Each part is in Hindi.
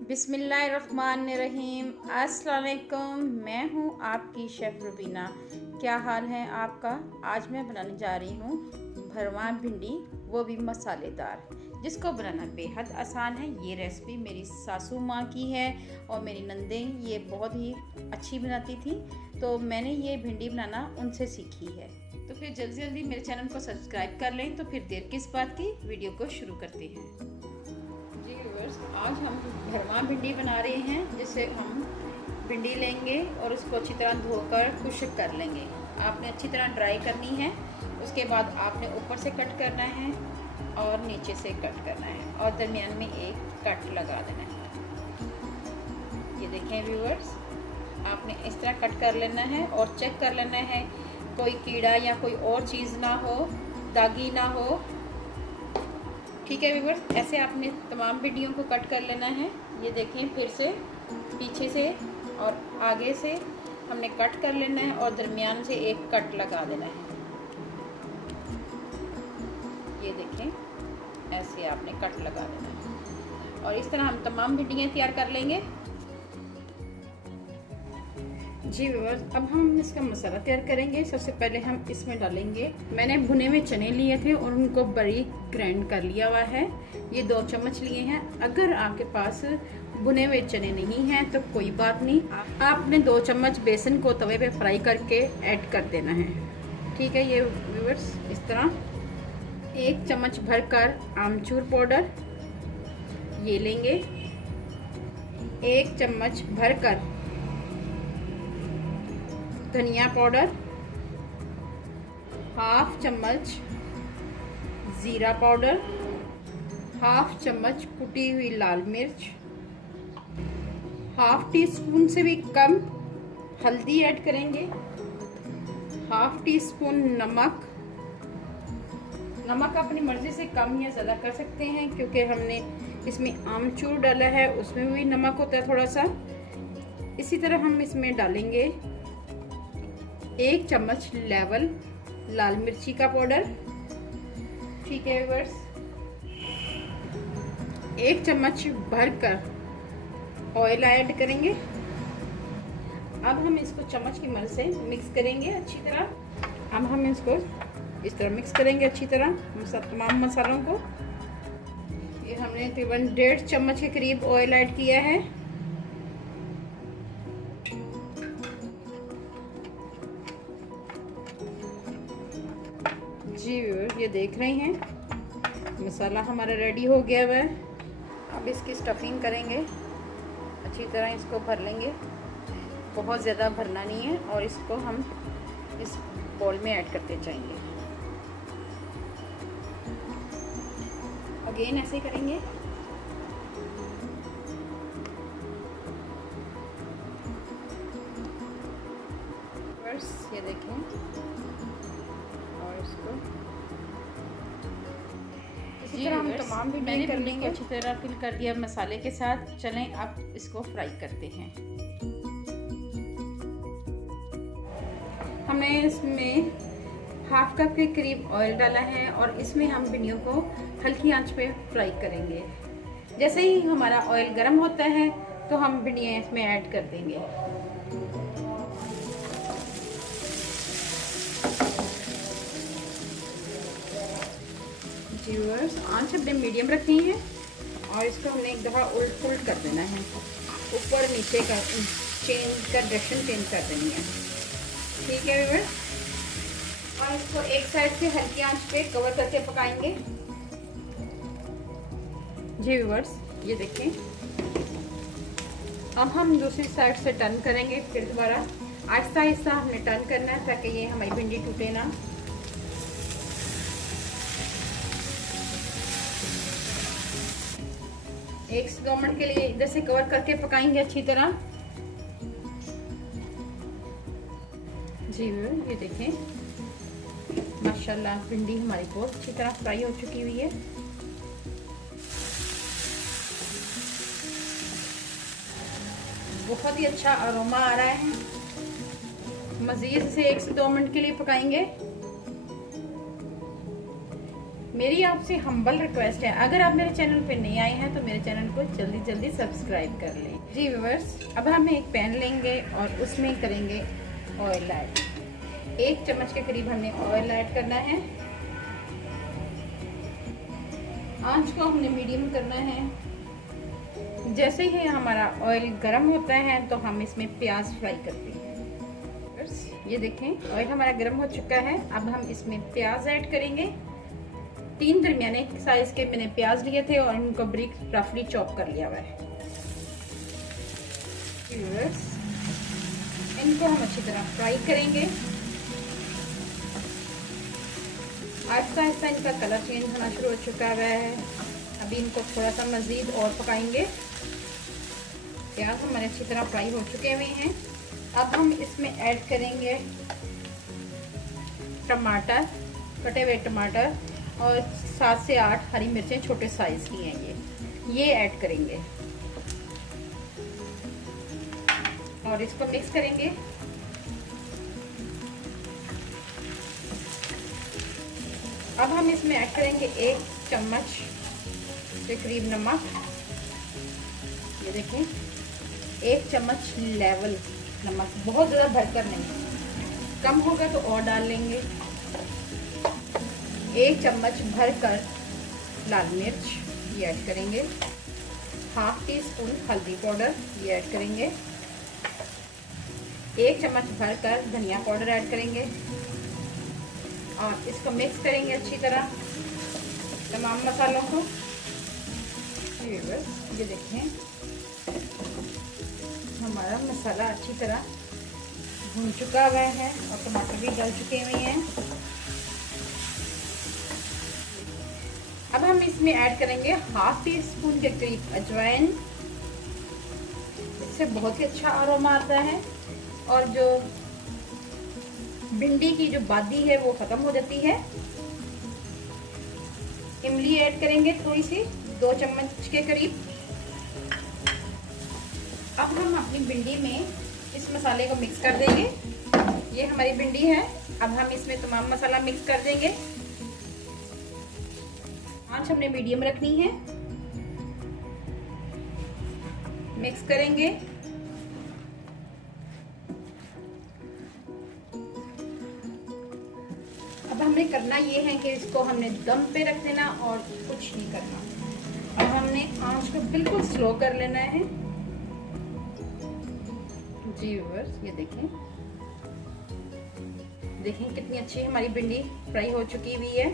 बिस्मिल्लाहिर्रहमानिर्रहीम। अस्सलाम वालेकुम। मैं हूँ आपकी शेफ़ रुबीना। क्या हाल है आपका? आज मैं बनाने जा रही हूँ भरवा भिंडी, वो भी मसालेदार, जिसको बनाना बेहद आसान है। ये रेसिपी मेरी सासू माँ की है और मेरी नंदें ये बहुत ही अच्छी बनाती थी, तो मैंने ये भिंडी बनाना उनसे सीखी है। तो फिर जल्दी जल्दी मेरे चैनल को सब्सक्राइब कर लें। तो फिर देर किस बात की, वीडियो को शुरू करते हैं। जी व्यूअर्स, आज हम भरवा भिंडी बना रहे हैं, जिसे हम भिंडी लेंगे और उसको अच्छी तरह धोकर खुश्क कर लेंगे। आपने अच्छी तरह ड्राई करनी है। उसके बाद आपने ऊपर से कट करना है और नीचे से कट करना है और दरमियान में एक कट लगा देना है। ये देखें व्यूअर्स, आपने इस तरह कट कर लेना है और चेक कर लेना है कोई कीड़ा या कोई और चीज़ ना हो, दागी ना हो। ठीक है व्यूअर्स, ऐसे आपने तमाम भिंडियों को कट कर लेना है। ये देखें, फिर से पीछे से और आगे से हमने कट कर लेना है और दरमियान से एक कट लगा देना है। ये देखें, ऐसे आपने कट लगा देना है और इस तरह हम तमाम भिंडियाँ तैयार कर लेंगे। जी व्यूअर्स, अब हम इसका मसाला तैयार करेंगे। सबसे पहले हम इसमें डालेंगे, मैंने भुने हुए चने लिए थे और उनको बरीक ग्राइंड कर लिया हुआ है। ये 2 चम्मच लिए हैं। अगर आपके पास भुने हुए चने नहीं हैं तो कोई बात नहीं, आपने 2 चम्मच बेसन को तवे पे फ्राई करके ऐड कर देना है। ठीक है, ये व्यूअर्स इस तरह 1 चम्मच भरकर आमचूर पाउडर ये लेंगे। 1 चम्मच भरकर धनिया पाउडर, 1/2 चम्मच ज़ीरा पाउडर, 1/2 चम्मच कुटी हुई लाल मिर्च, 1/2 टीस्पून से भी कम हल्दी ऐड करेंगे, 1/2 टीस्पून नमक। नमक अपनी मर्ज़ी से कम या ज़्यादा कर सकते हैं, क्योंकि हमने इसमें आमचूर डाला है, उसमें भी नमक होता है थोड़ा सा। इसी तरह हम इसमें डालेंगे 1 चम्मच लेवल लाल मिर्ची का पाउडर। ठीक है व्यूअर्स, 1 चम्मच भरकर ऑयल ऐड करेंगे। अब हम इसको चम्मच की मदद से मिक्स करेंगे अच्छी तरह। अब हम इसको इस तरह मिक्स करेंगे अच्छी तरह तमाम मसालों को। ये हमने तकरीबन 1.5 चम्मच के करीब ऑयल ऐड किया है। जी व्यूअर्स, ये देख रहे हैं मसाला हमारा रेडी हो गया हुआ है। अब इसकी स्टफिंग करेंगे, अच्छी तरह इसको भर लेंगे। बहुत ज़्यादा भरना नहीं है और इसको हम इस बोल में ऐड करते जाएंगे। अगेन ऐसे ही करेंगे। ये देखें, और इसको इसी तरह हम तमाम भी मैंने कर लेंगे। अच्छी तरह फिल कर दिया मसाले के साथ। चलें अब इसको फ्राई करते हैं। हमने इसमें 1/2 कप के करीब ऑयल डाला है और इसमें हम भिंडियों को हल्की आंच पे फ्राई करेंगे। जैसे ही हमारा ऑयल गर्म होता है तो हम भिंडियाँ इसमें ऐड कर देंगे। व्यूअर्स, आंच हमने मीडियम रखी है और इसको हमने एक दफ़ा उल्ट पुल्ट कर देना है। ऊपर नीचे का डायरेक्शन चेंज कर देनी है। ठीक है व्यूअर्स, और इसको एक साइड से हल्की आंच पे कवर करके पकाएंगे। जी व्यूअर्स, ये देखें, अब हम दूसरी साइड से टर्न करेंगे। फिर दोबारा आहिस्ता आहिस्ता हमने टर्न करना है ताकि ये हमारी भिंडी टूटे ना। एक से 2 मिनट के लिए इधर से कवर करके पकाएंगे अच्छी तरह। जी ये देखें, माशाल्लाह भिंडी हमारी बहुत अच्छी तरह फ्राई हो चुकी हुई है। बहुत ही अच्छा अरोमा आ रहा है। मज़ीद से 1 से 2 मिनट के लिए पकाएंगे। मेरी आपसे हम्बल रिक्वेस्ट है, अगर आप मेरे चैनल पे नहीं आए हैं तो मेरे चैनल को जल्दी जल्दी सब्सक्राइब कर लें। जी व्यूअर्स, अब हम एक पैन लेंगे और उसमें करेंगे ऑयल ऐड। 1 चम्मच के करीब हमने ऑयल ऐड करना है। आंच को हमने मीडियम करना है। जैसे ही हमारा ऑयल गर्म होता है तो हम इसमें प्याज फ्राई करते हैं। ये देखें ऑयल हमारा गर्म हो चुका है। अब हम इसमें प्याज ऐड करेंगे। 3 दरमियाने साइज के मैंने प्याज लिए थे और इनको ब्रिक रफली चॉप कर लिया हुआ है। इनको हम अच्छी तरह फ्राई करेंगे। आहिस्ता आहिस्ता इनका कलर चेंज होना शुरू हो चुका है। अभी इनको थोड़ा सा मज़ीद और पकाएंगे। प्याज हमारे अच्छी तरह फ्राई हो चुके हुए हैं। अब हम इसमें ऐड करेंगे टमाटर, कटे हुए टमाटर और 7 से 8 हरी मिर्चें छोटे साइज की हैं ये ऐड करेंगे और इसको मिक्स करेंगे। अब हम इसमें ऐड करेंगे 1 चम्मच के करीब नमक। ये देखें 1 चम्मच लेवल नमक, बहुत ज़्यादा भरकर नहीं, कम होगा तो और डाल लेंगे। 1 चम्मच भरकर लाल मिर्च ये ऐड करेंगे। ½ टीस्पून हल्दी पाउडर ये ऐड करेंगे। 1 चम्मच भरकर धनिया पाउडर ऐड करेंगे और इसको मिक्स करेंगे अच्छी तरह तमाम मसालों को। ये देखें हमारा मसाला अच्छी तरह भून चुका हुआ है और टमाटर भी डाल चुके हुए हैं। अब हम इसमें ऐड करेंगे ½ टीस्पून के करीब अजवाइन। इससे बहुत ही अच्छा अरोमा आता है और जो भिंडी की जो बादी है वो खत्म हो जाती है। इमली ऐड करेंगे थोड़ी सी, 2 चम्मच के करीब। अब हम अपनी भिंडी में इस मसाले को मिक्स कर देंगे। ये हमारी भिंडी है। अब हम इसमें तमाम मसाला मिक्स कर देंगे। आंच हमने मीडियम रखनी है। मिक्स करेंगे। अब हमें करना ये है कि इसको हमने दम पे रख देना और कुछ नहीं करना। अब हमने आंच को बिल्कुल स्लो कर लेना है। जी व्यूअर्स, ये देखें कितनी अच्छी हमारी भिंडी फ्राई हो चुकी हुई है।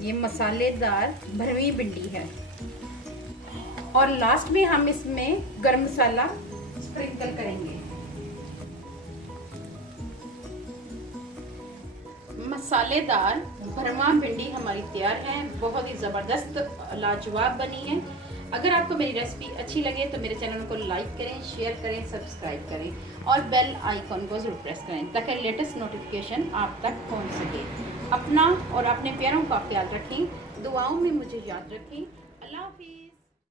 ये मसालेदार भरवी भिंडी है। और लास्ट में हम इसमें गरम मसाला स्प्रिंकल करेंगे। मसालेदार भरवा भिंडी हमारी तैयार है। बहुत ही ज़बरदस्त लाजवाब बनी है। अगर आपको मेरी रेसिपी अच्छी लगे तो मेरे चैनल को लाइक करें, शेयर करें, सब्सक्राइब करें और बेल आइकॉन को ज़रूर प्रेस करें ताकि लेटेस्ट नोटिफिकेशन आप तक पहुंच सके। अपना और अपने प्यारों का ख्याल रखें। दुआओं में मुझे याद रखें। अल्लाह हाफिज़।